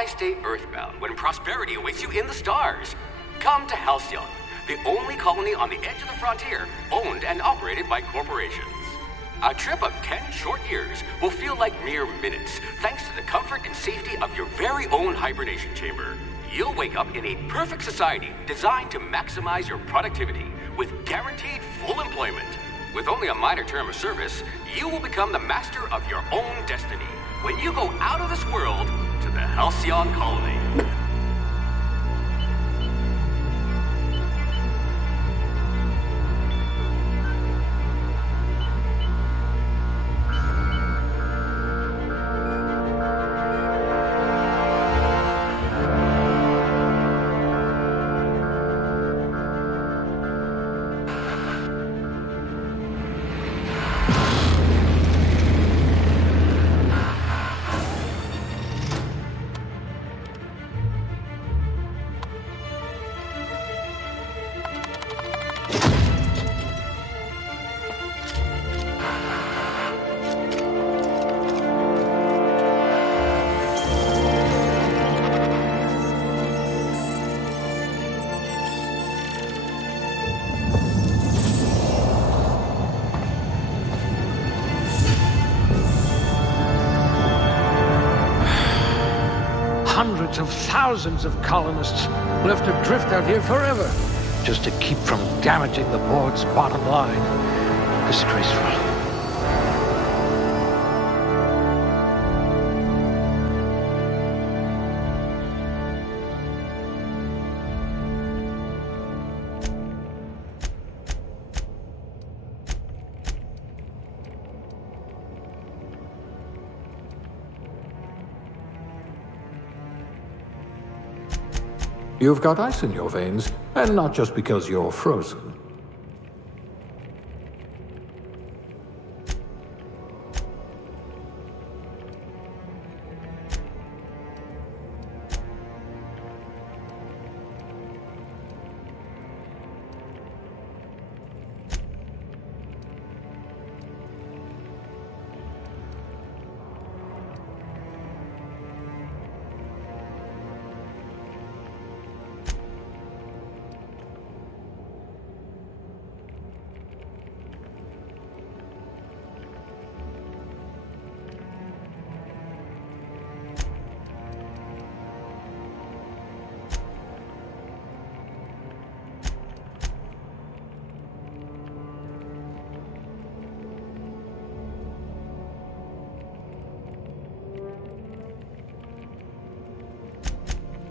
why stay earthbound when prosperity awaits you in the stars? Come to Halcyon, the only colony on the edge of the frontier, owned and operated by corporations. A trip of 10 short years will feel like mere minutes, thanks to the comfort and safety of your very own hibernation chamber. You'll wake up in a perfect society designed to maximize your productivity with guaranteed full employment. With only a minor term of service, you will become the master of your own destiny when you go out of this world to the Halcyon colony. Hundreds of thousands of colonists left adrift out here forever, just to keep from damaging the board's bottom line. Disgraceful. You've got ice in your veins, and not just because you're frozen.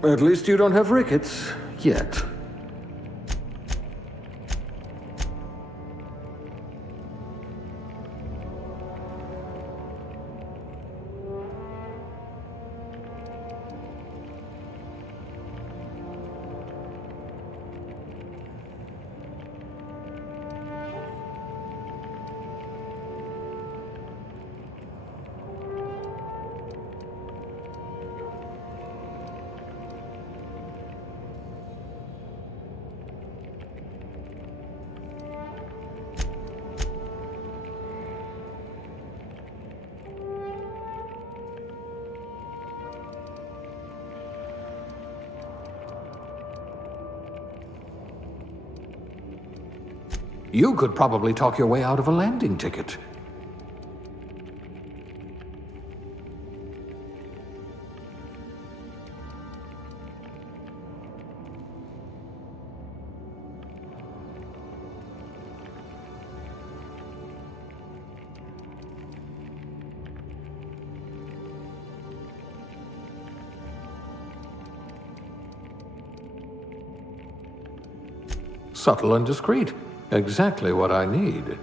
At least you don't have rickets, yet. You could probably talk your way out of a landing ticket. Subtle and discreet. Exactly what I need.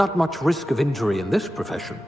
Not much risk of injury in this profession.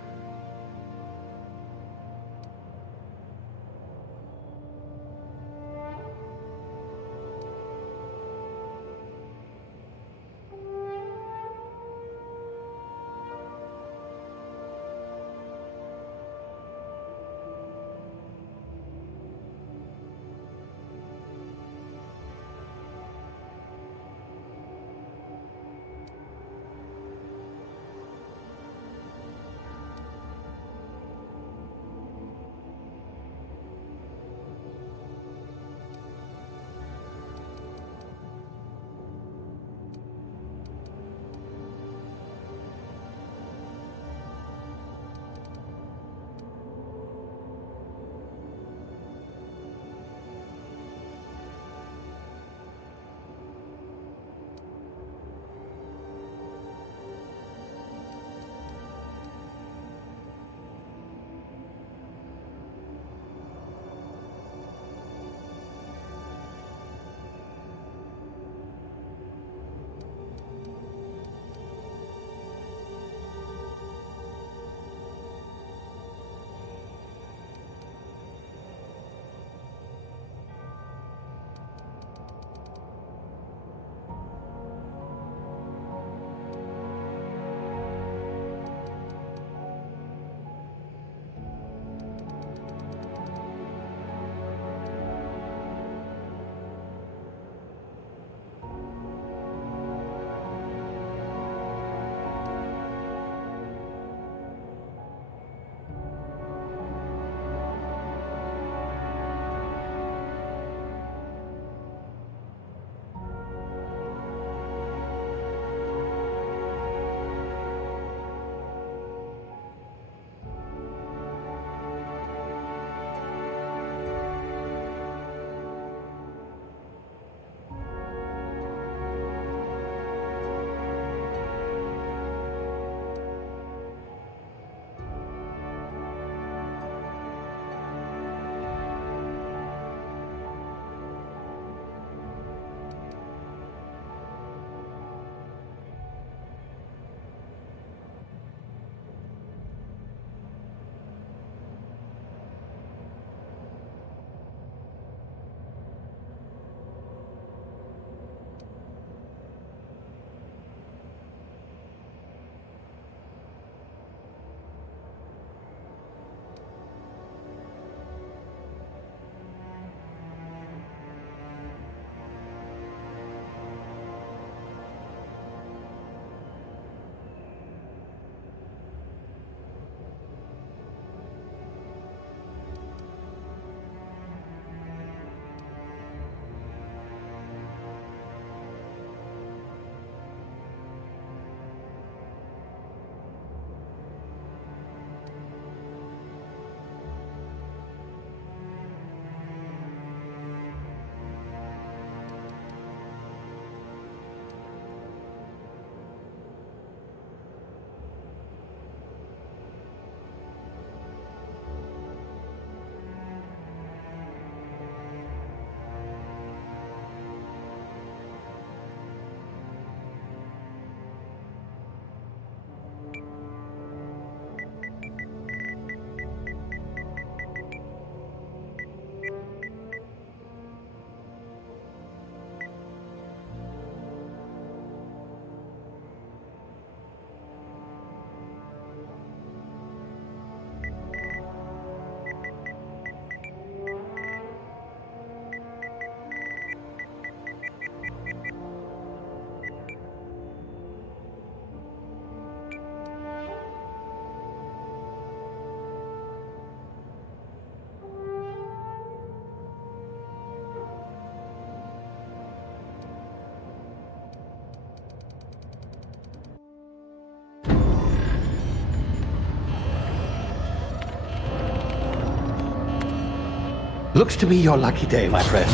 Looks to be your lucky day, my friend.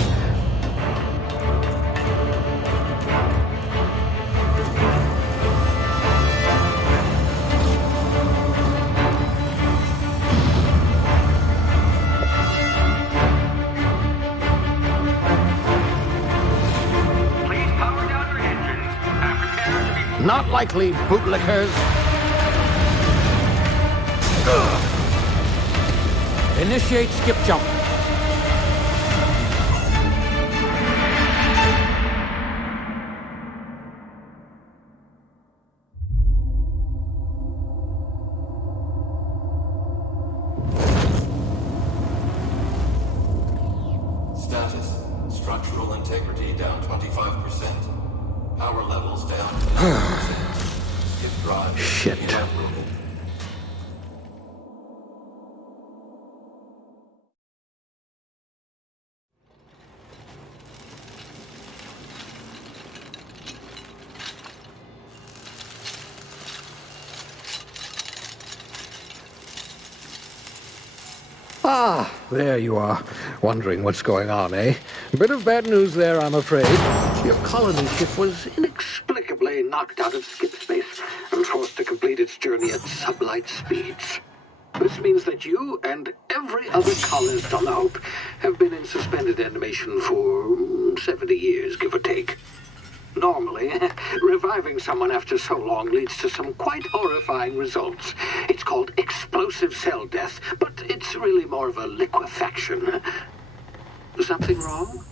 Please power down your engines and prepare to be... Not likely, bootlickers. Initiate skip jump. Status. Structural integrity down 25%. Power levels down 10%. Skip drive. Shit. Inoperable. Ah, there you are. Wondering what's going on, eh? Bit of bad news there, I'm afraid. Your colony ship was inexplicably knocked out of skip space and forced to complete its journey at sublight speeds. This means that you and every other colonist on the Hope have been in suspended animation for 70 years, give or take. Normally, reviving someone after so long leads to some quite horrifying results. It's called explosive cell death, but it's really more of a liquefaction. Something wrong?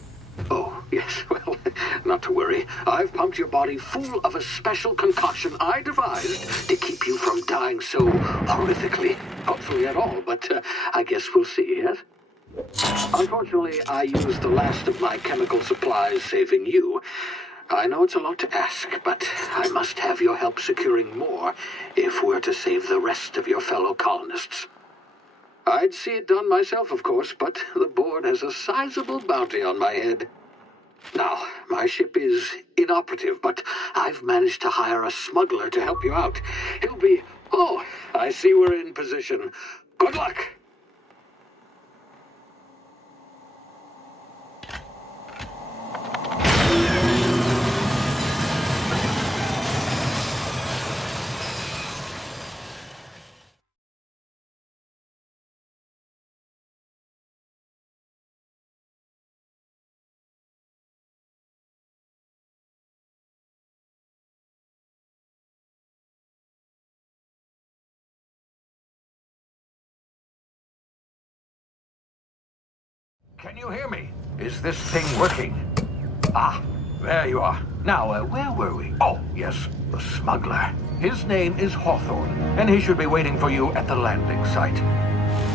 Oh, yes, well, not to worry. I've pumped your body full of a special concoction I devised to keep you from dying so horrifically. Hopefully at all, but I guess we'll see, yes? Unfortunately, I used the last of my chemical supplies saving you. I know it's a lot to ask, but I must have your help securing more if we're to save the rest of your fellow colonists. I'd see it done myself, of course, but the board has a sizable bounty on my head. Now, my ship is inoperative, but I've managed to hire a smuggler to help you out. He'll be... Oh, I see we're in position. Good luck! Can you hear me? Is this thing working? Ah, there you are. Now, where were we? Oh, yes, the smuggler. His name is Hawthorne, and he should be waiting for you at the landing site.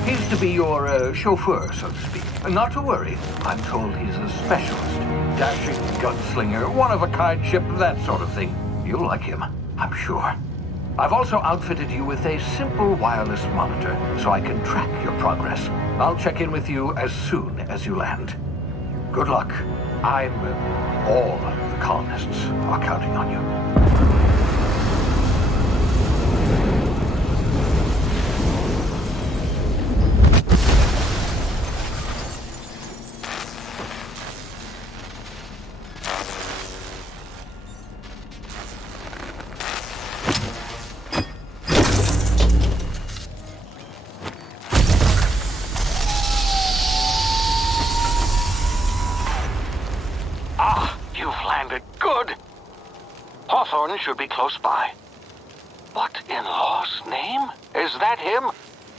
He's to be your chauffeur, so to speak. Not to worry, I'm told he's a specialist. Dashing gunslinger, one-of-a-kind ship, that sort of thing. You'll like him, I'm sure. I've also outfitted you with a simple wireless monitor, so I can track your progress. I'll check in with you as soon as you land. Good luck. All the colonists are counting on you. Hawthorne should be close by. What in law's name? Is that him?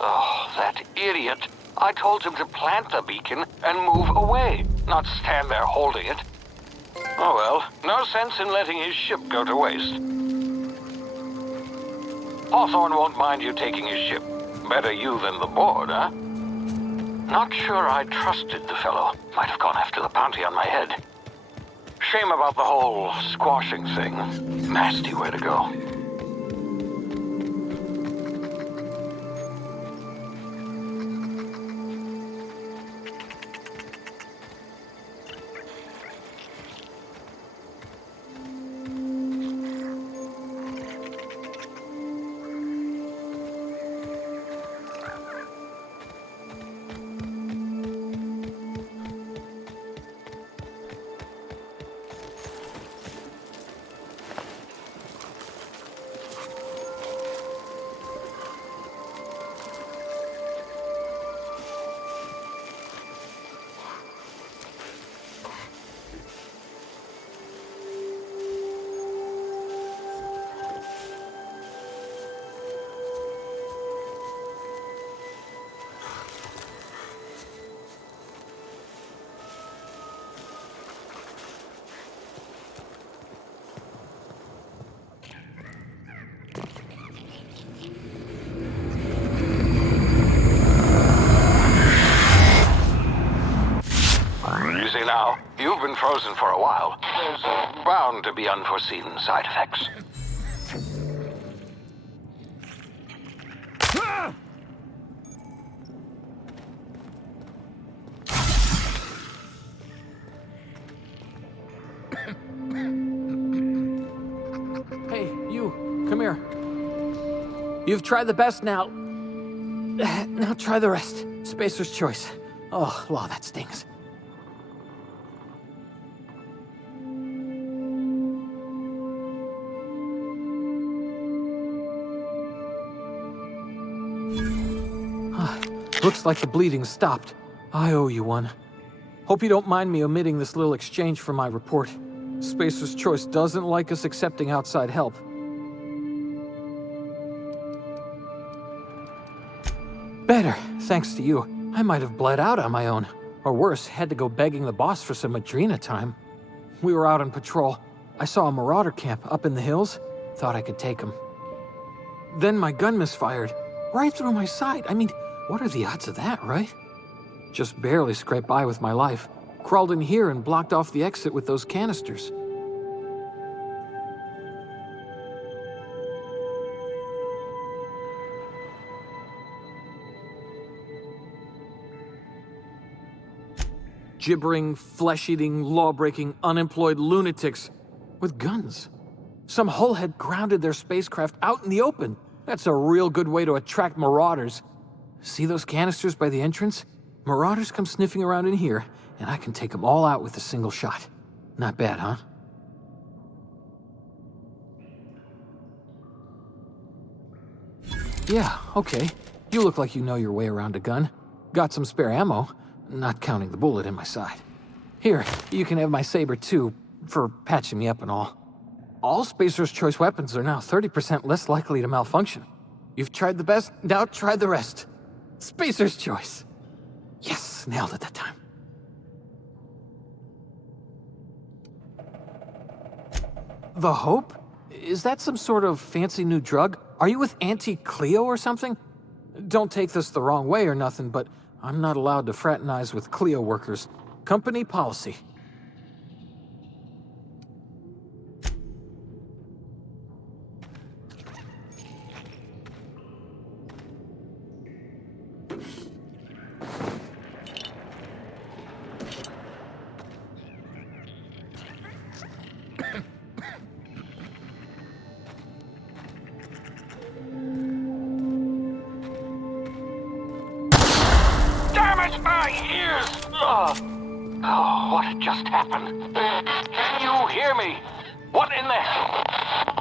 Oh, that idiot. I told him to plant the beacon and move away, not stand there holding it. Oh well, no sense in letting his ship go to waste. Hawthorne won't mind you taking his ship. Better you than the board, huh? Not sure I trusted the fellow. Might have gone after the bounty on my head. Shame about the whole squashing thing. Nasty way to go. now. You've been frozen for a while. There's bound to be unforeseen side effects. Hey, you, come here. You've tried the best now. Now try the rest. Spacer's choice. Oh, wow, that stings. Looks like the bleeding stopped. I owe you one. Hope you don't mind me omitting this little exchange from my report. Spacer's Choice doesn't like us accepting outside help. Better, thanks to you. I might have bled out on my own. Or worse, had to go begging the boss for some Adrena time. We were out on patrol. I saw a marauder camp up in the hills. Thought I could take him. Then my gun misfired. Right through my side. I mean, what are the odds of that, right? Just barely scraped by with my life. Crawled in here and blocked off the exit with those canisters. Gibbering, flesh-eating, law-breaking, unemployed lunatics with guns. Some hullhead grounded their spacecraft out in the open. That's a real good way to attract marauders. See those canisters by the entrance? Marauders come sniffing around in here, and I can take them all out with a single shot. Not bad, huh? Yeah, okay. You look like you know your way around a gun. Got some spare ammo, not counting the bullet in my side. Here, you can have my saber too, for patching me up and all. All Spacer's Choice weapons are now 30% less likely to malfunction. You've tried the best, now try the rest. Spacer's Choice. Yes, nailed it that time. The Hope? Is that some sort of fancy new drug? Are you with Auntie Cleo or something? Don't take this the wrong way or nothing, but I'm not allowed to fraternize with Cleo workers. Company policy. What just happened? Can you hear me? What in the hell?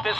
This...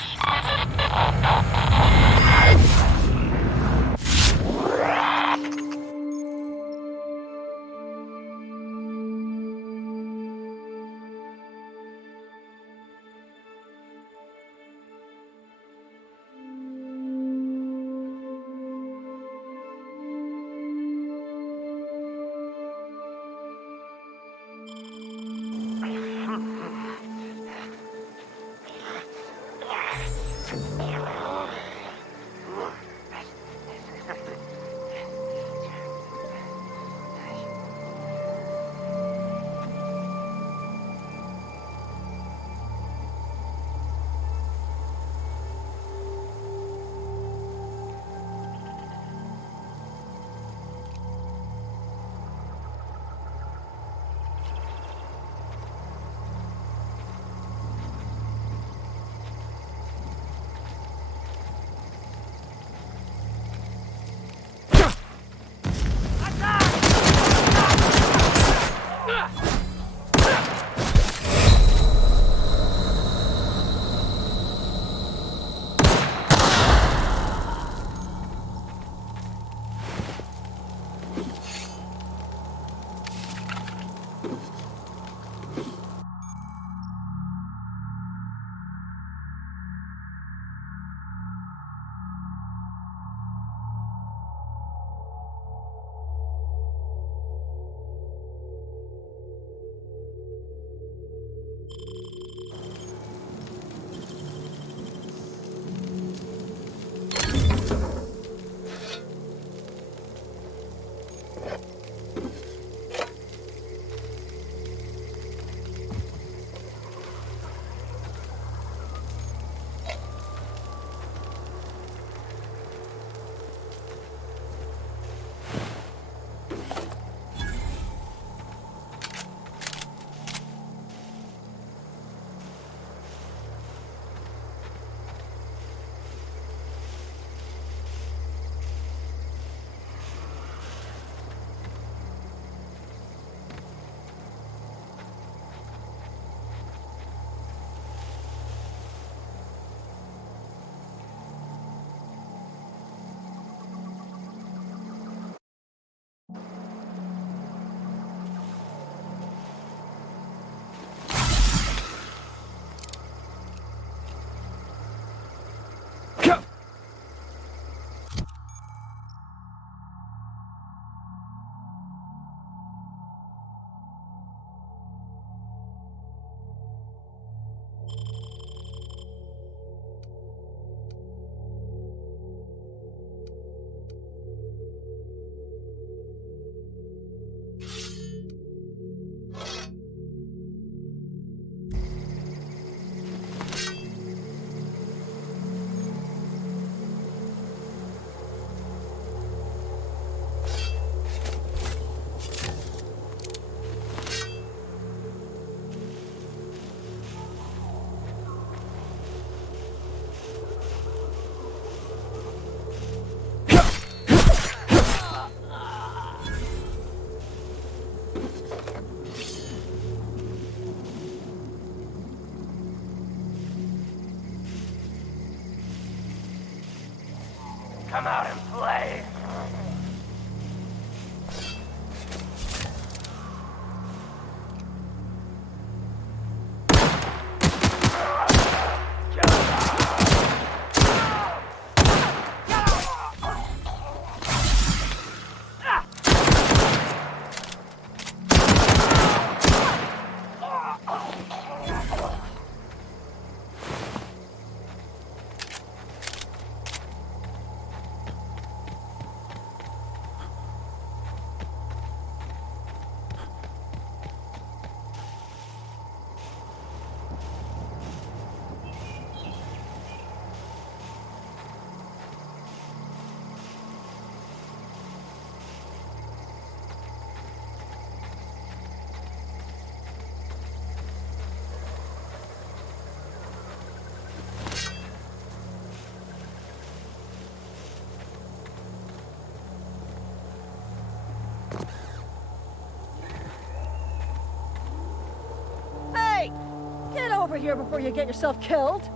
over here before you get yourself killed.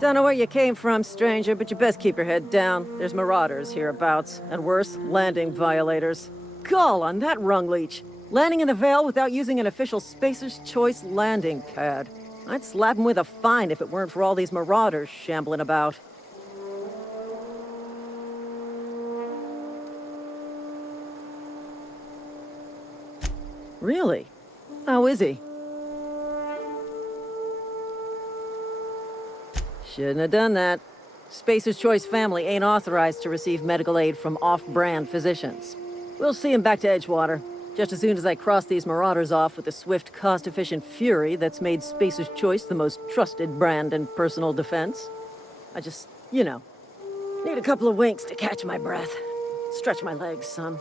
Don't know where you came from, stranger, but you best keep your head down. There's marauders hereabouts, and worse, landing violators. Gall on that rung leech. Landing in the Vale without using an official Spacer's Choice landing pad. I'd slap him with a fine if it weren't for all these marauders shambling about. Really? How is he? Shouldn't have done that. Spacer's Choice family ain't authorized to receive medical aid from off-brand physicians. We'll see him back to Edgewater, just as soon as I cross these marauders off with the swift, cost-efficient fury that's made Spacer's Choice the most trusted brand in personal defense. I just, need a couple of winks to catch my breath. Stretch my legs, son.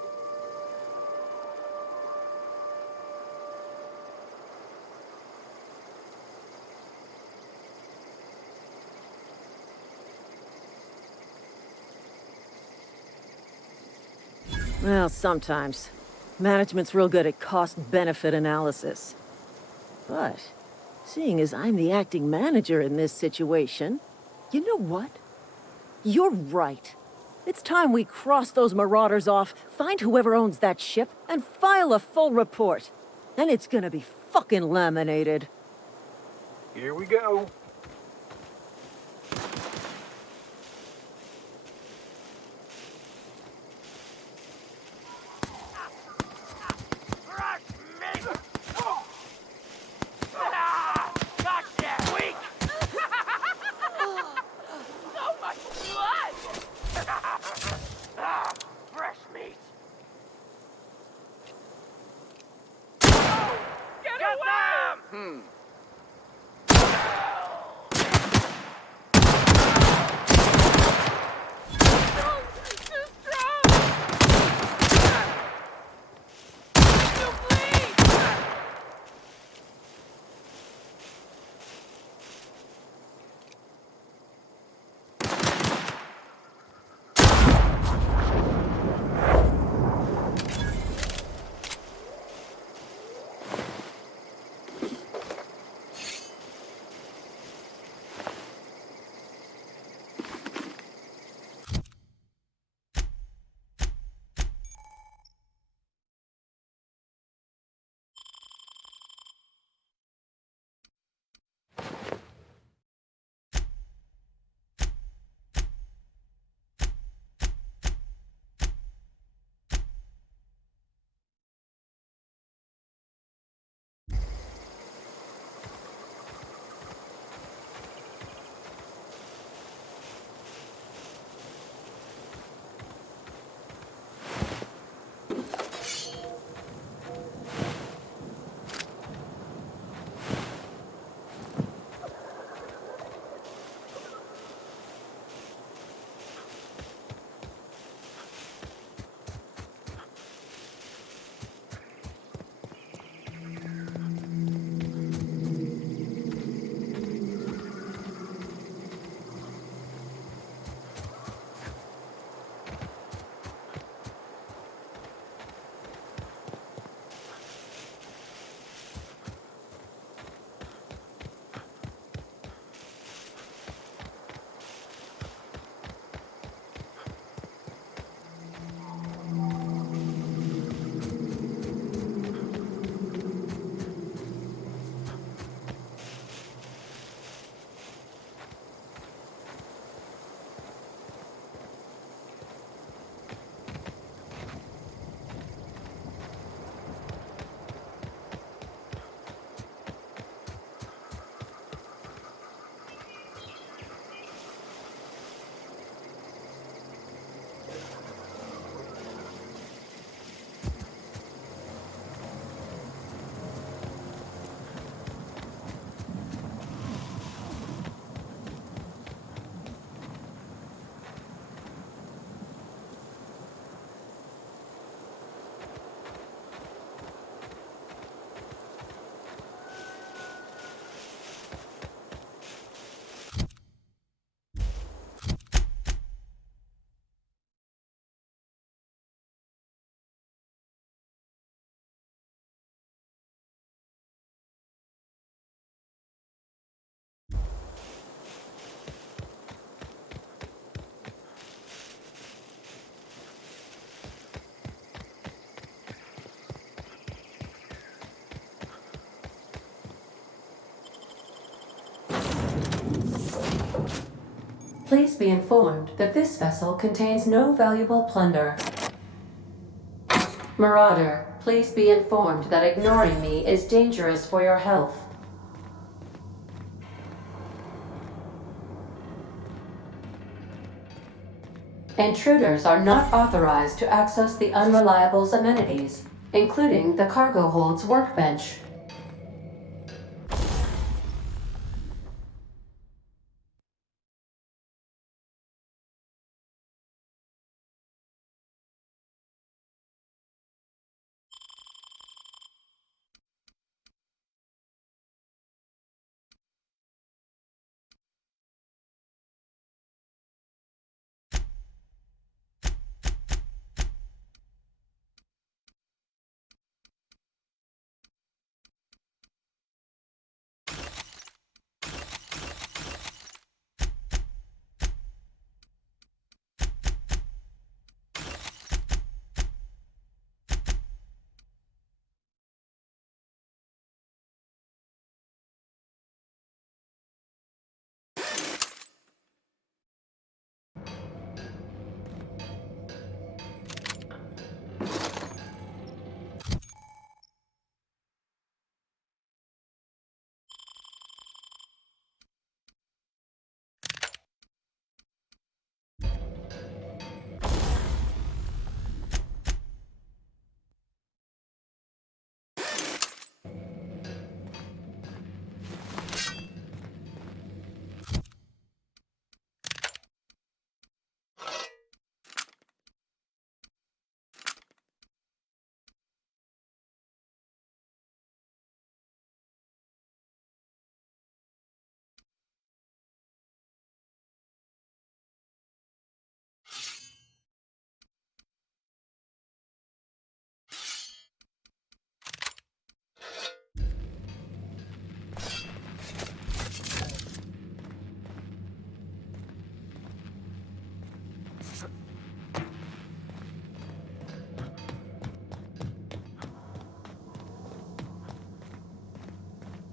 Well, sometimes. Management's real good at cost-benefit analysis. But, seeing as I'm the acting manager in this situation, you know what? You're right. It's time we cross those marauders off, find whoever owns that ship, and file a full report. And it's gonna be fucking laminated. Here we go. please be informed that this vessel contains no valuable plunder. Marauder, please be informed that ignoring me is dangerous for your health. Intruders are not authorized to access the Unreliable's amenities, including the cargo hold's workbench.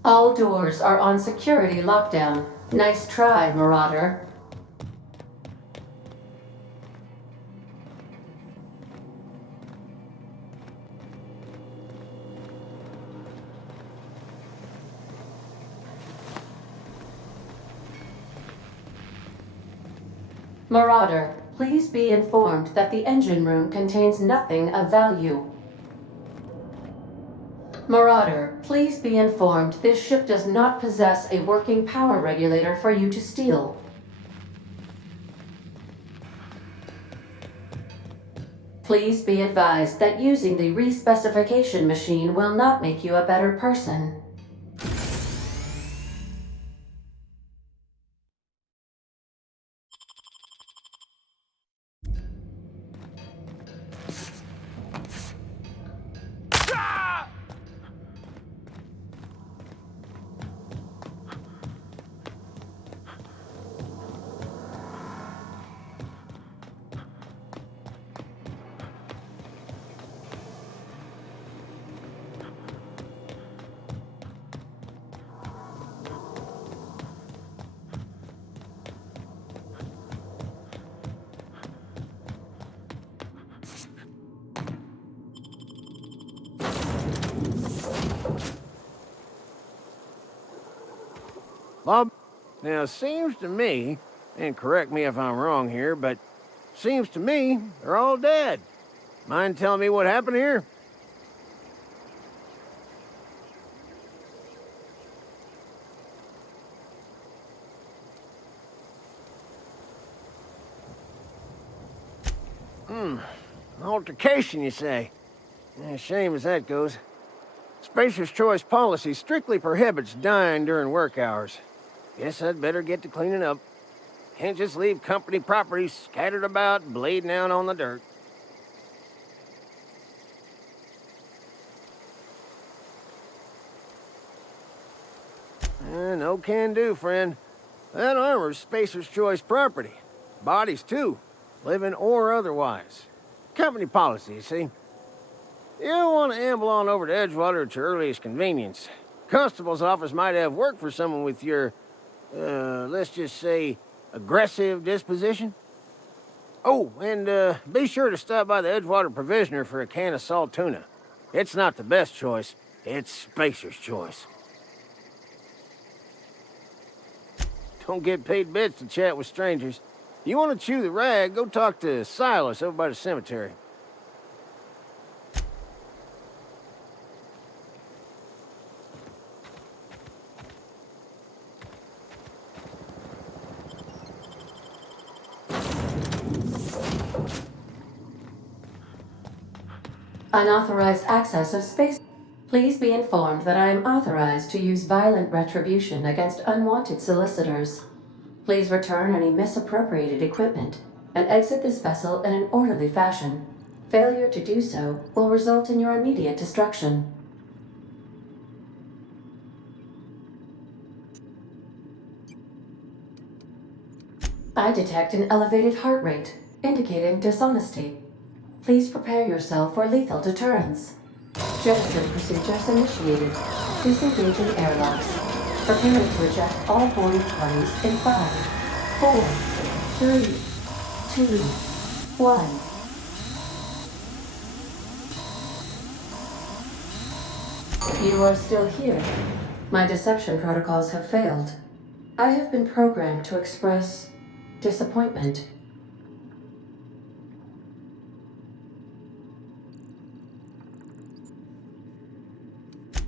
All doors are on security lockdown. Nice try, Marauder. Marauder, please be informed that the engine room contains nothing of value. Marauder, please be informed this ship does not possess a working power regulator for you to steal. Please be advised that using the respecification machine will not make you a better person. Bob, now seems to me, and correct me if I'm wrong here, but seems to me they're all dead. Mind telling me what happened here? Altercation, you say? Yeah, shame as that goes. Spacer's Choice policy strictly prohibits dying during work hours. Guess I'd better get to cleaning up. Can't just leave company property scattered about, bleeding out on the dirt. No can do, friend. That armor's Spacer's Choice property. Bodies, too. Living or otherwise. Company policy, you see. You don't want to amble on over to Edgewater at your earliest convenience. Constable's office might have work for someone with your, let's just say, aggressive disposition? Oh, and be sure to stop by the Edgewater Provisioner for a can of salt tuna. It's not the best choice. It's Spacer's choice. Don't get paid bits to chat with strangers. You want to chew the rag, go talk to Silas over by the cemetery. Unauthorized access of space. Please be informed that I am authorized to use violent retribution against unwanted solicitors. Please return any misappropriated equipment and exit this vessel in an orderly fashion. Failure to do so will result in your immediate destruction. I detect an elevated heart rate, indicating dishonesty. Please prepare yourself for lethal deterrence. Jettison procedures initiated. Disengaging airlocks. Preparing to eject all boarding parties in 5, 4, 3, 2, 1. You are still here. My deception protocols have failed. I have been programmed to express disappointment.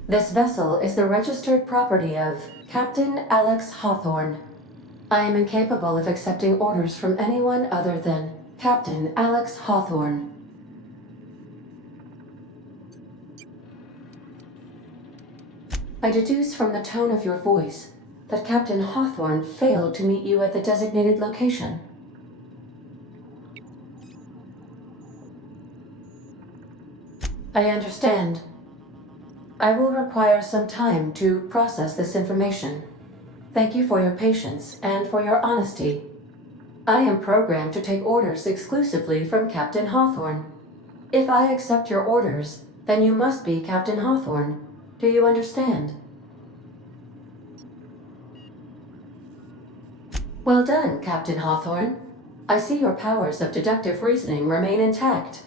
This vessel is the registered property of Captain Alex Hawthorne. I am incapable of accepting orders from anyone other than Captain Alex Hawthorne. I deduce from the tone of your voice that Captain Hawthorne failed to meet you at the designated location. I understand. I will require some time to process this information. Thank you for your patience and for your honesty. I am programmed to take orders exclusively from Captain Hawthorne. If I accept your orders, then you must be Captain Hawthorne. Do you understand? Well done, Captain Hawthorne. I see your powers of deductive reasoning remain intact.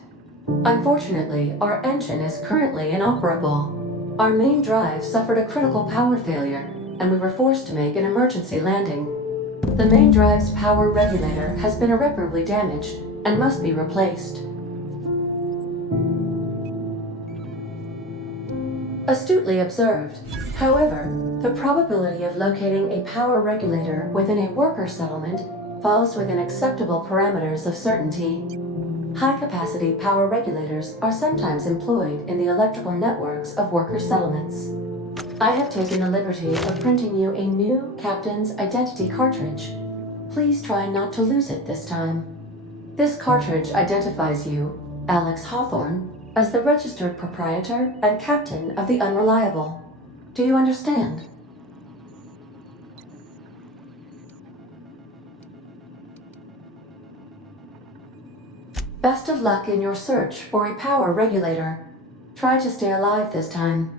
Unfortunately, our engine is currently inoperable. Our main drive suffered a critical power failure, and we were forced to make an emergency landing. The main drive's power regulator has been irreparably damaged and must be replaced. Astutely observed. However, the probability of locating a power regulator within a worker settlement falls within acceptable parameters of certainty. High-capacity power regulators are sometimes employed in the electrical networks of worker settlements. I have taken the liberty of printing you a new Captain's Identity cartridge. Please try not to lose it this time. This cartridge identifies you, Alex Hawthorne, as the registered proprietor and captain of the Unreliable. Do you understand? Best of luck in your search for a power regulator. Try to stay alive this time.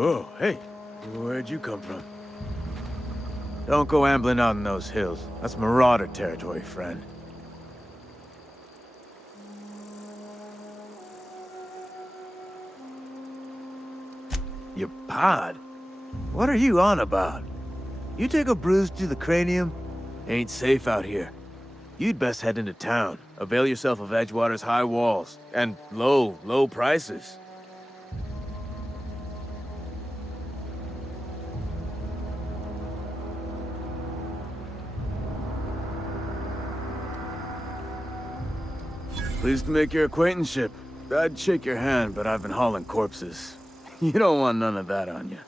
Whoa, hey, where'd you come from? Don't go ambling out in those hills. That's Marauder territory, friend. Your pod? What are you on about? You take a bruise to the cranium? Ain't safe out here. You'd best head into town. Avail yourself of Edgewater's high walls. And low prices. Pleased to make your acquaintanceship. I'd shake your hand, but I've been hauling corpses. You don't want none of that on you.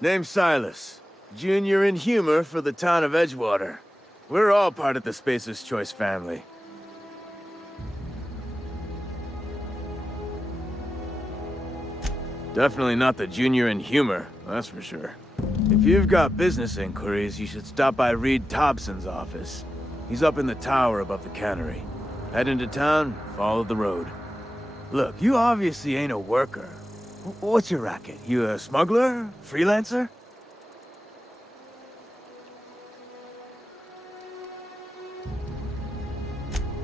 Name's Silas. Junior in humor for the town of Edgewater. We're all part of the Spacer's Choice family. Definitely not the junior in humor, that's for sure. If you've got business inquiries, you should stop by Reed Thompson's office. He's up in the tower above the cannery. Head into town, follow the road. Look, you obviously ain't a worker. What's your racket? You a smuggler? Freelancer?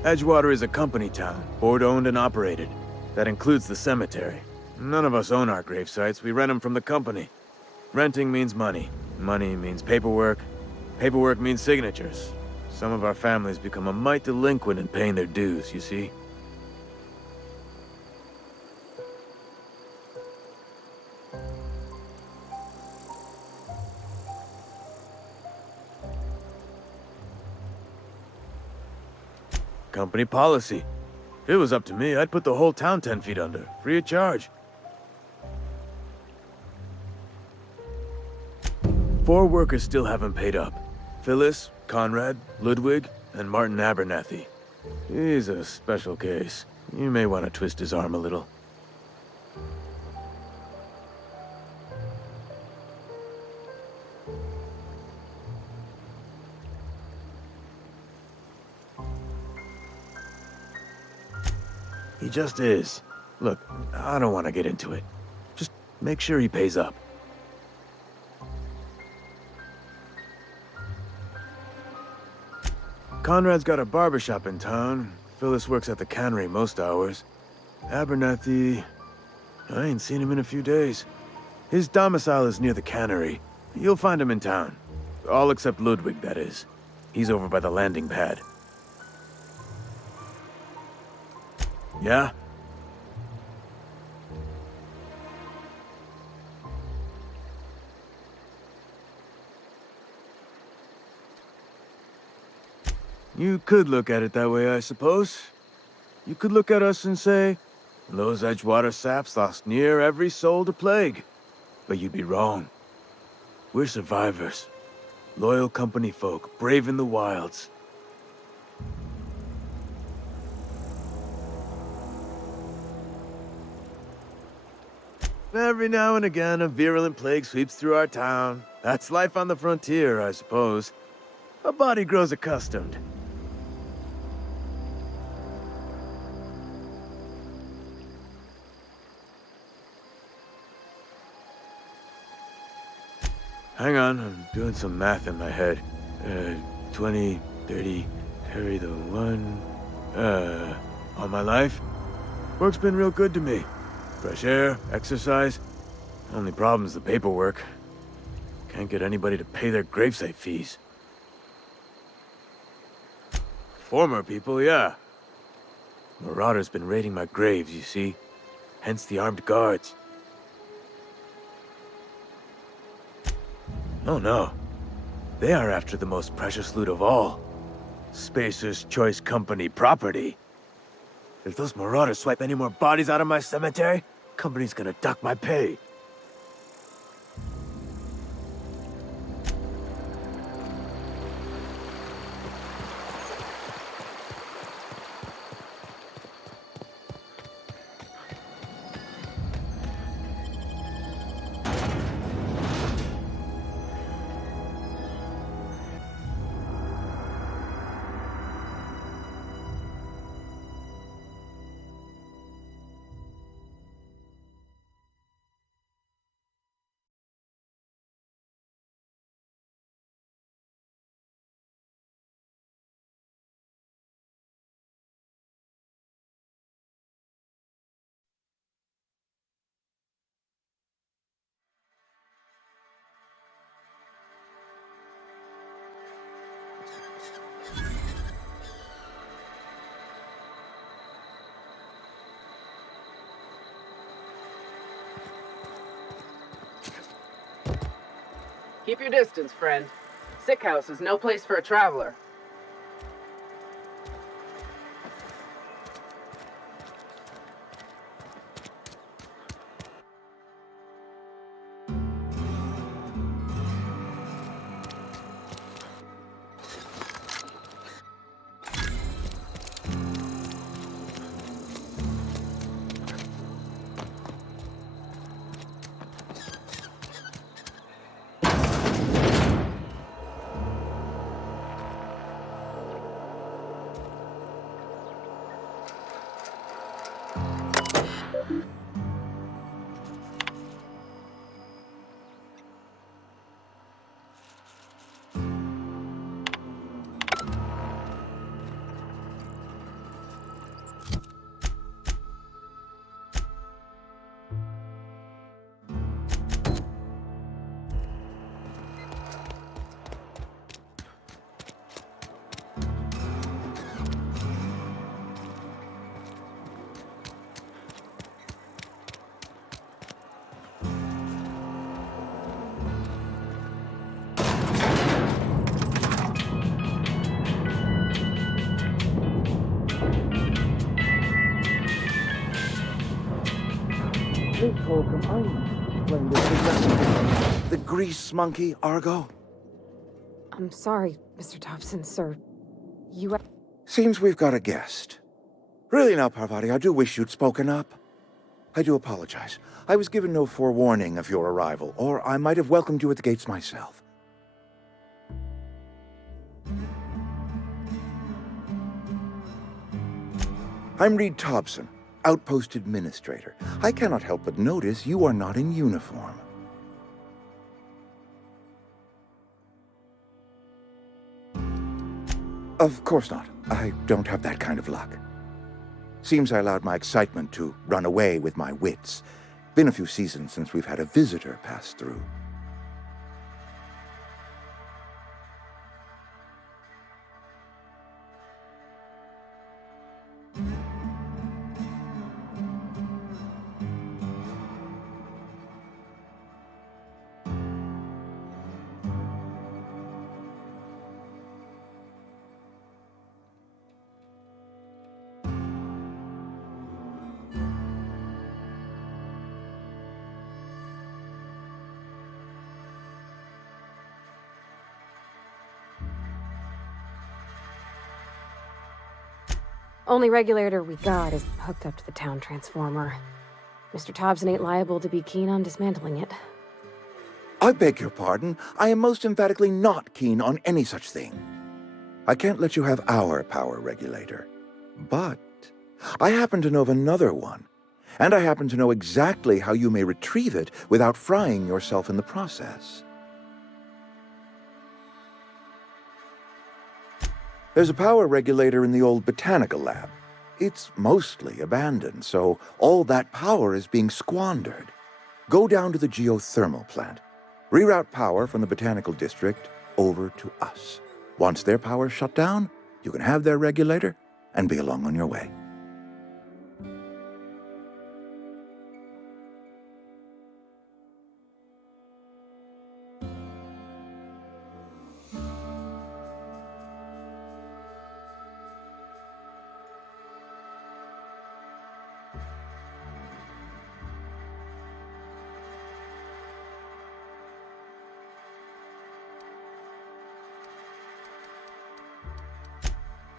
Edgewater is a company town, board-owned and operated. That includes the cemetery. None of us own our grave sites, we rent them from the company. Renting means money. Money means paperwork. Paperwork means signatures. Some of our families become a mite delinquent in paying their dues, you see? Company policy. If it was up to me, I'd put the whole town 10 feet under, free of charge. 4 workers still haven't paid up. Phyllis, Conrad, Ludwig, and Martin Abernathy. He's a special case. You may want to twist his arm a little. He just is. Look, I don't want to get into it. Just make sure he pays up. Conrad's got a barbershop in town. Phyllis works at the cannery most hours. Abernathy... I ain't seen him in a few days. His domicile is near the cannery. You'll find him in town. All except Ludwig, that is. He's over by the landing pad. Yeah? You could look at it that way, I suppose. You could look at us and say, those Edgewater saps lost near every soul to plague. But you'd be wrong. We're survivors. Loyal company folk, brave in the wilds. Every now and again, a virulent plague sweeps through our town. That's life on the frontier, I suppose. A body grows accustomed. Hang on, I'm doing some math in my head. 20, 30, carry the 1... all my life? Work's been real good to me. Fresh air, exercise. Only problem's the paperwork. Can't get anybody to pay their gravesite fees. Former people, yeah. Marauder's been raiding my graves, you see. Hence the armed guards. Oh no. They are after the most precious loot of all. Spacer's Choice Company property. If those Marauders swipe any more bodies out of my cemetery, company's gonna dock my pay. Keep your distance, friend. Sick house is no place for a traveler. The grease monkey, Argo? I'm sorry, Mr. Thompson, sir. You... Seems we've got a guest. Really now, Parvati, I do wish you'd spoken up. I do apologize. I was given no forewarning of your arrival, or I might have welcomed you at the gates myself. I'm Reed Thompson, Outpost Administrator. I cannot help but notice you are not in uniform. Of course not. I don't have that kind of luck. Seems I allowed my excitement to run away with my wits. Been a few seasons since we've had a visitor pass through. Only regulator we got is hooked up to the town transformer. Mr. Thompson ain't liable to be keen on dismantling it. I beg your pardon. I am most emphatically not keen on any such thing. I can't let you have our power regulator. But I happen to know of another one. And I happen to know exactly how you may retrieve it without frying yourself in the process. There's a power regulator in the old botanical lab. It's mostly abandoned, so all that power is being squandered. Go down to the geothermal plant. Reroute power from the botanical district over to us. Once their power's shut down, you can have their regulator and be along on your way.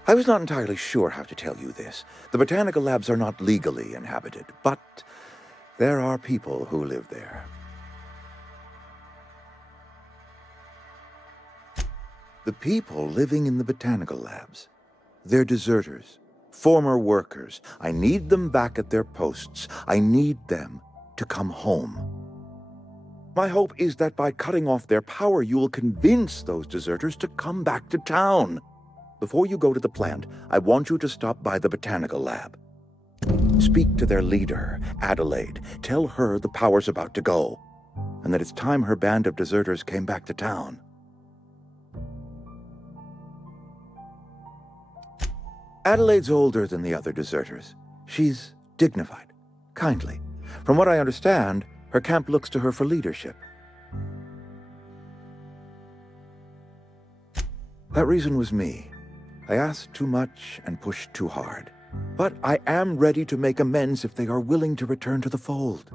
I was not entirely sure how to tell you this. The botanical labs are not legally inhabited, but there are people who live there. The people living in the botanical labs. They're deserters, former workers. I need them back at their posts. I need them to come home. My hope is that by cutting off their power, you will convince those deserters to come back to town. Before you go to the plant, I want you to stop by the botanical lab. Speak to their leader, Adelaide. Tell her the power's about to go, and that it's time her band of deserters came back to town. Adelaide's older than the other deserters. She's dignified, kindly. From what I understand, her camp looks to her for leadership. That reason was me. I asked too much and pushed too hard. But I am ready to make amends if they are willing to return to the fold.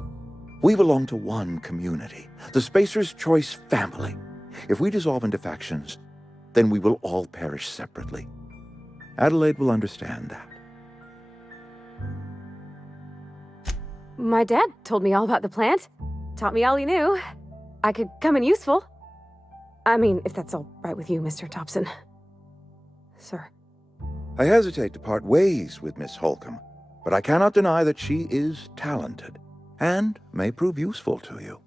We belong to one community, the Spacer's Choice family. If we dissolve into factions, then we will all perish separately. Adelaide will understand that. My dad told me all about the plant. Taught me all he knew. I could come in useful. I mean, if that's all right with you, Mr. Thompson. Sir. I hesitate to part ways with Miss Holcomb, but I cannot deny that she is talented and may prove useful to you.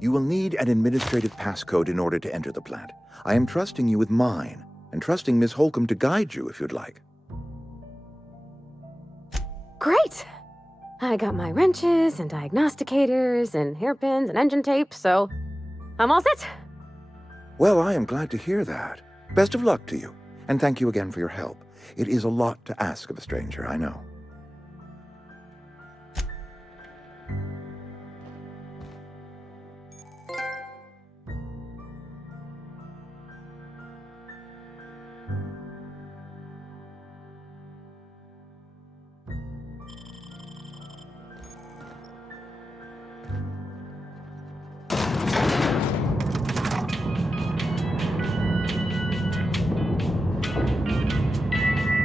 You will need an administrative passcode in order to enter the plant. I am trusting you with mine, and trusting Miss Holcomb to guide you if you'd like. Great! I got my wrenches and diagnosticators and hairpins and engine tape, so I'm all set. Well, I am glad to hear that. Best of luck to you, and thank you again for your help. It is a lot to ask of a stranger, I know.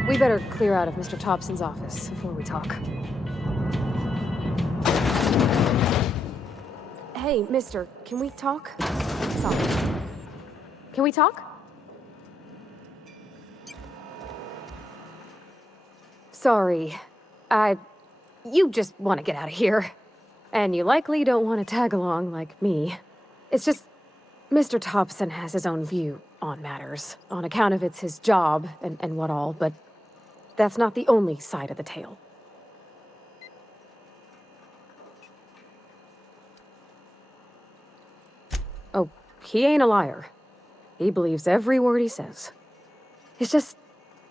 We better clear out of Mr. Thompson's office before we talk. Hey, mister, can we talk? Sorry. Can we talk? Sorry. You just want to get out of here. And you likely don't want to tag along like me. It's just, Mr. Thompson has his own view on matters, on account of it's his job and what all, but that's not the only side of the tale. Oh, he ain't a liar. He believes every word he says. It's just,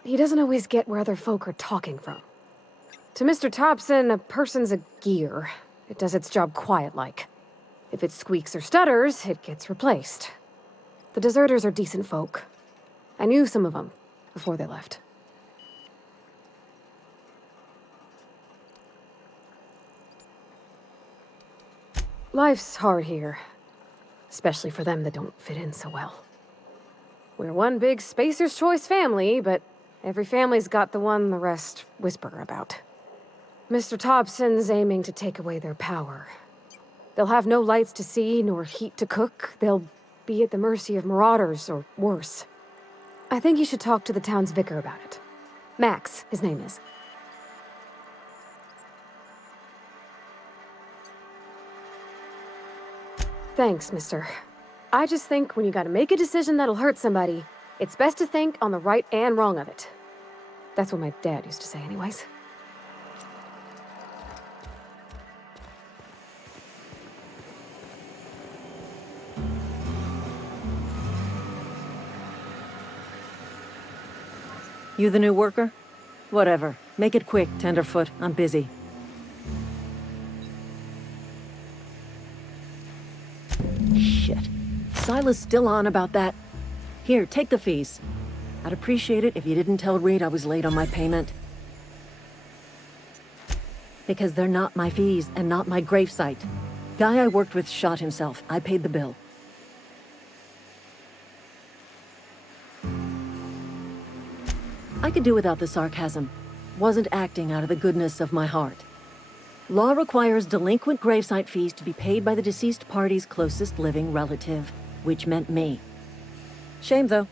he doesn't always get where other folk are talking from. To Mr. Thompson, a person's a gear. It does its job quiet-like. If it squeaks or stutters, it gets replaced. The deserters are decent folk. I knew some of them before they left. Life's hard here, especially for them that don't fit in so well. We're one big Spacer's Choice family, but every family's got the one the rest whisper about. Mr. Thompson's aiming to take away their power. They'll have no lights to see, nor heat to cook. They'll be at the mercy of marauders, or worse. I think you should talk to the town's vicar about it. Max, his name is. Thanks, mister. I just think when you gotta make a decision that'll hurt somebody, it's best to think on the right and wrong of it. That's what my dad used to say anyways. You the new worker? Whatever. Make it quick, Tenderfoot. I'm busy. Shit. Silas still on about that. Here, take the fees. I'd appreciate it if you didn't tell Reed I was late on my payment. Because they're not my fees and not my gravesite. Guy I worked with shot himself. I paid the bill. I could do without the sarcasm. Wasn't acting out of the goodness of my heart. Law requires delinquent gravesite fees to be paid by the deceased party's closest living relative, which meant me. Shame, though.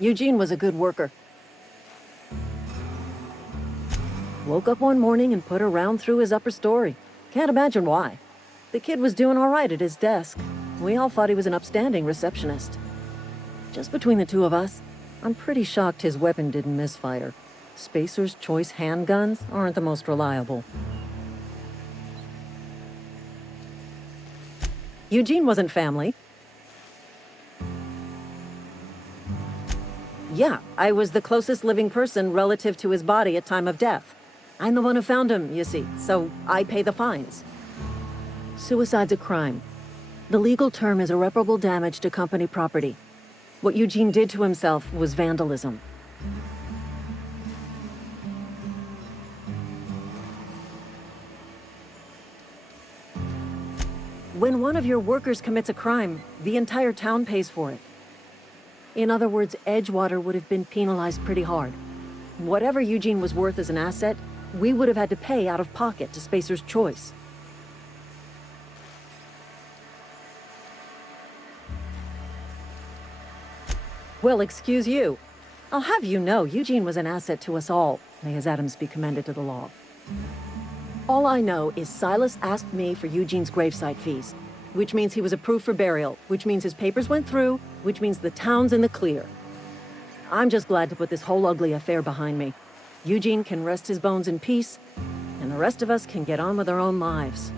Eugene was a good worker. Woke up one morning and put a round through his upper story. Can't imagine why. The kid was doing all right at his desk. We all thought he was an upstanding receptionist. Just between the two of us, I'm pretty shocked his weapon didn't misfire. Spacer's Choice handguns aren't the most reliable. Eugene wasn't family. Yeah, I was the closest living person relative to his body at time of death. I'm the one who found him, you see, so I pay the fines. Suicide's a crime. The legal term is irreparable damage to company property. What Eugene did to himself was vandalism. When one of your workers commits a crime, the entire town pays for it. In other words, Edgewater would have been penalized pretty hard. Whatever Eugene was worth as an asset, we would have had to pay out of pocket to Spacer's Choice. Well, excuse you. I'll have you know, Eugene was an asset to us all. May his atoms be commended to the law. All I know is Silas asked me for Eugene's gravesite fees, which means he was approved for burial, which means his papers went through, which means the town's in the clear. I'm just glad to put this whole ugly affair behind me. Eugene can rest his bones in peace, and the rest of us can get on with our own lives.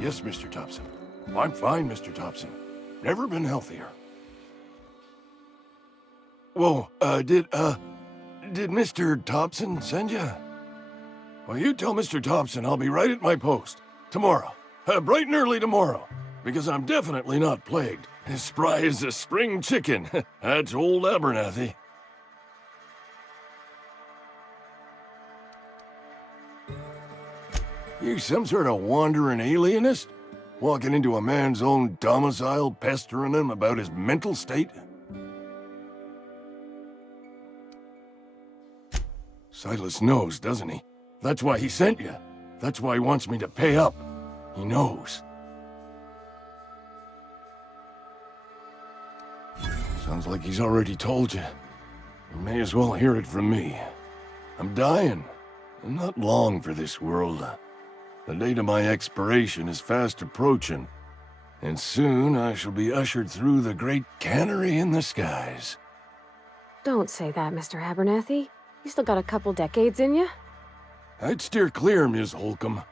Yes, Mr. Thompson. I'm fine, Mr. Thompson. Never been healthier. Whoa, did Mr. Thompson send you? Well, you tell Mr. Thompson I'll be right at my post. Tomorrow. Bright and early tomorrow. Because I'm definitely not plagued. As spry as a spring chicken. That's old Abernathy. You some sort of wandering alienist? Walking into a man's own domicile, pestering him about his mental state? Silas knows, doesn't he? That's why he sent you. That's why he wants me to pay up. He knows. Sounds like he's already told you. You may as well hear it from me. I'm dying. I'm not long for this world. The date of my expiration is fast approaching, and soon I shall be ushered through the great cannery in the skies. Don't say that, Mr. Abernathy. You still got a couple decades in you. I'd steer clear, Ms. Holcomb.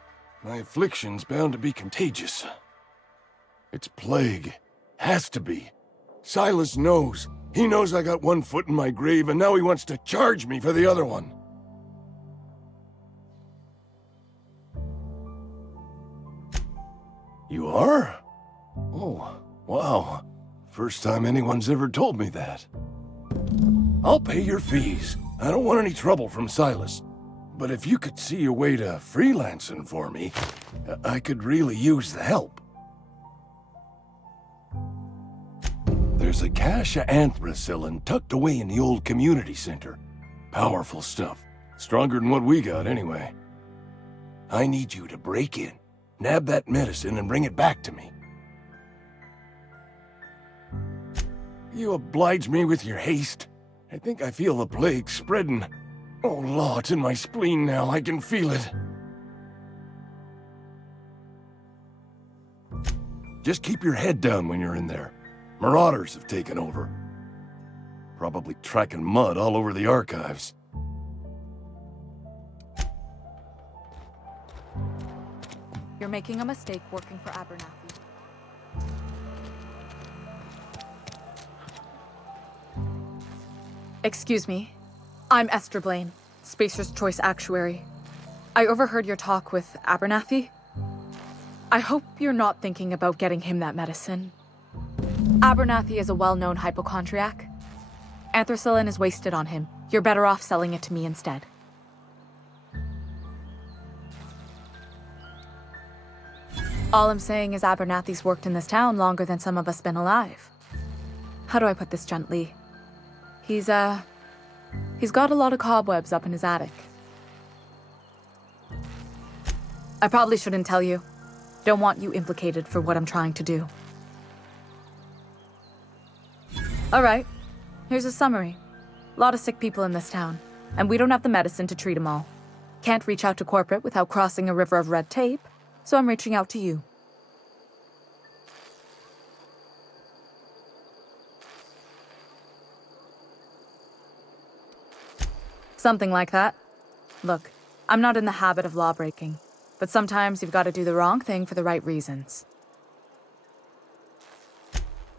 My affliction's bound to be contagious. It's plague. Has to be. Silas knows. He knows I got one foot in my grave, and now he wants to charge me for the other one. You are? Oh, wow. First time anyone's ever told me that. I'll pay your fees. I don't want any trouble from Silas. But if you could see a way to freelancing for me, I could really use the help. There's a cache of anthracillin tucked away in the old community center. Powerful stuff. Stronger than what we got, anyway. I need you to break in. Nab that medicine and bring it back to me. You oblige me with your haste. I think I feel the plague spreading. Oh, Law, it's in my spleen now. I can feel it. Just keep your head down when you're in there. Marauders have taken over. Probably tracking mud all over the archives. You're making a mistake working for Abernathy. Excuse me. I'm Esther Blaine, Spacer's Choice Actuary. I overheard your talk with Abernathy. I hope you're not thinking about getting him that medicine. Abernathy is a well-known hypochondriac. Anthracillin is wasted on him. You're better off selling it to me instead. All I'm saying is Abernathy's worked in this town longer than some of us been alive. How do I put this gently? He's got a lot of cobwebs up in his attic. I probably shouldn't tell you. Don't want you implicated for what I'm trying to do. All right, here's a summary. A lot of sick people in this town, and we don't have the medicine to treat them all. Can't reach out to corporate without crossing a river of red tape, so I'm reaching out to you. Something like that. Look, I'm not in the habit of law-breaking, but sometimes you've got to do the wrong thing for the right reasons.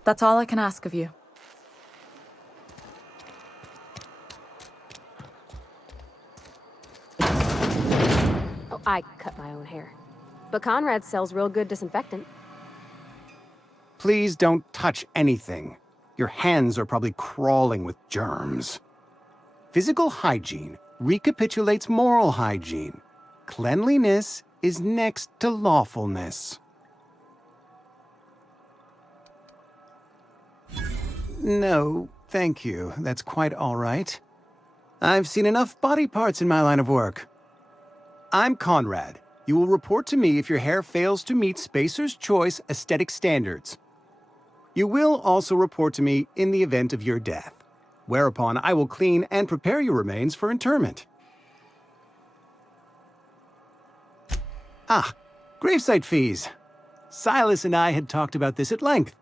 That's all I can ask of you. Oh, I cut my own hair. But Conrad sells real good disinfectant. Please don't touch anything. Your hands are probably crawling with germs. Physical hygiene recapitulates moral hygiene. Cleanliness is next to lawfulness. No, thank you. That's quite all right. I've seen enough body parts in my line of work. I'm Conrad. You will report to me if your hair fails to meet Spacer's Choice aesthetic standards. You will also report to me in the event of your death, whereupon I will clean and prepare your remains for interment. Ah, gravesite fees. Silas and I had talked about this at length.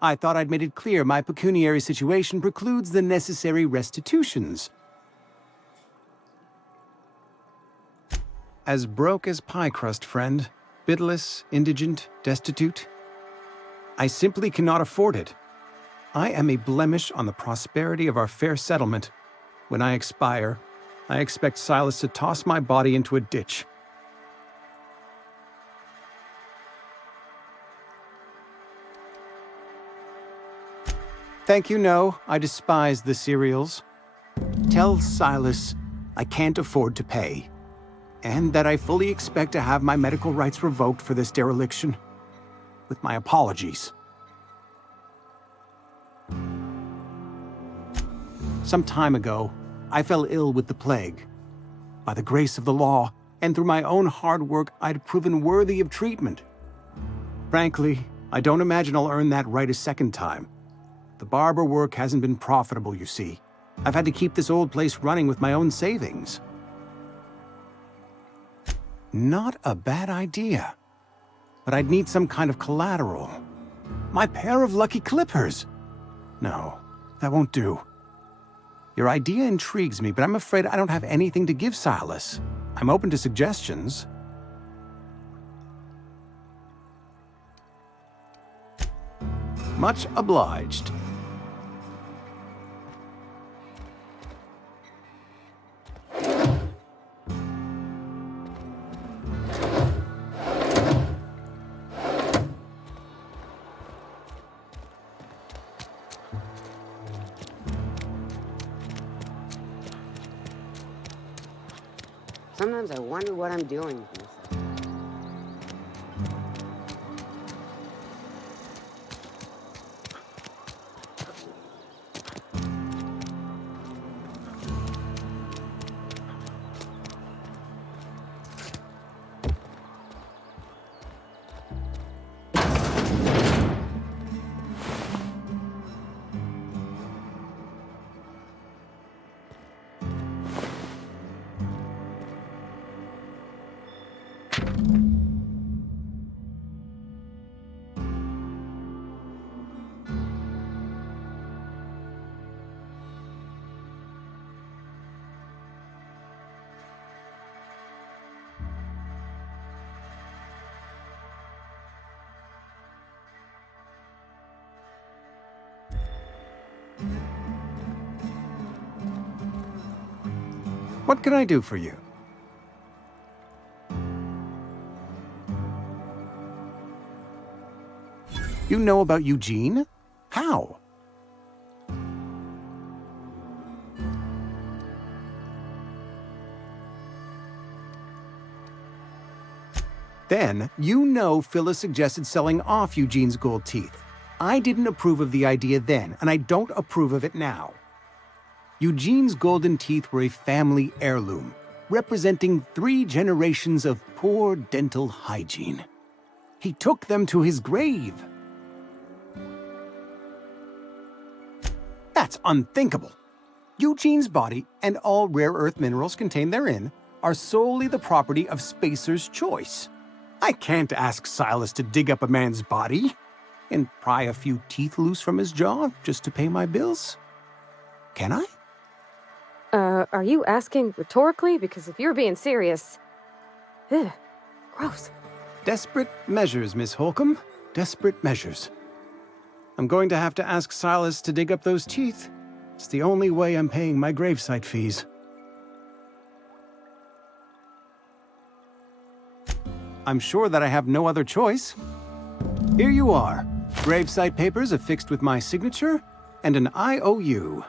I thought I'd made it clear my pecuniary situation precludes the necessary restitutions. As broke as pie crust, friend. Bidless, indigent, destitute. I simply cannot afford it. I am a blemish on the prosperity of our fair settlement. When I expire, I expect Silas to toss my body into a ditch. Thank you, no. I despise the cereals. Tell Silas I can't afford to pay, and that I fully expect to have my medical rights revoked for this dereliction. With my apologies. Some time ago, I fell ill with the plague. By the grace of the law, and through my own hard work, I'd proven worthy of treatment. Frankly, I don't imagine I'll earn that right a second time. The barber work hasn't been profitable, you see. I've had to keep this old place running with my own savings. Not a bad idea. But I'd need some kind of collateral. My pair of lucky clippers! No, that won't do. Your idea intrigues me, but I'm afraid I don't have anything to give Silas. I'm open to suggestions. Much obliged. Sometimes I wonder what I'm doing with myself. What can I do for you? You know about Eugene? How? Then, you know Phyllis suggested selling off Eugene's gold teeth. I didn't approve of the idea then, and I don't approve of it now. Eugene's golden teeth were a family heirloom, representing 3 generations of poor dental hygiene. He took them to his grave. That's unthinkable. Eugene's body and all rare earth minerals contained therein are solely the property of Spacer's Choice. I can't ask Silas to dig up a man's body and pry a few teeth loose from his jaw just to pay my bills. Can I? Are you asking rhetorically? Because if you're being serious... Ugh, gross. Desperate measures, Miss Holcomb. Desperate measures. I'm going to have to ask Silas to dig up those teeth. It's the only way I'm paying my gravesite fees. I'm sure that I have no other choice. Here you are. Gravesite papers affixed with my signature and an IOU.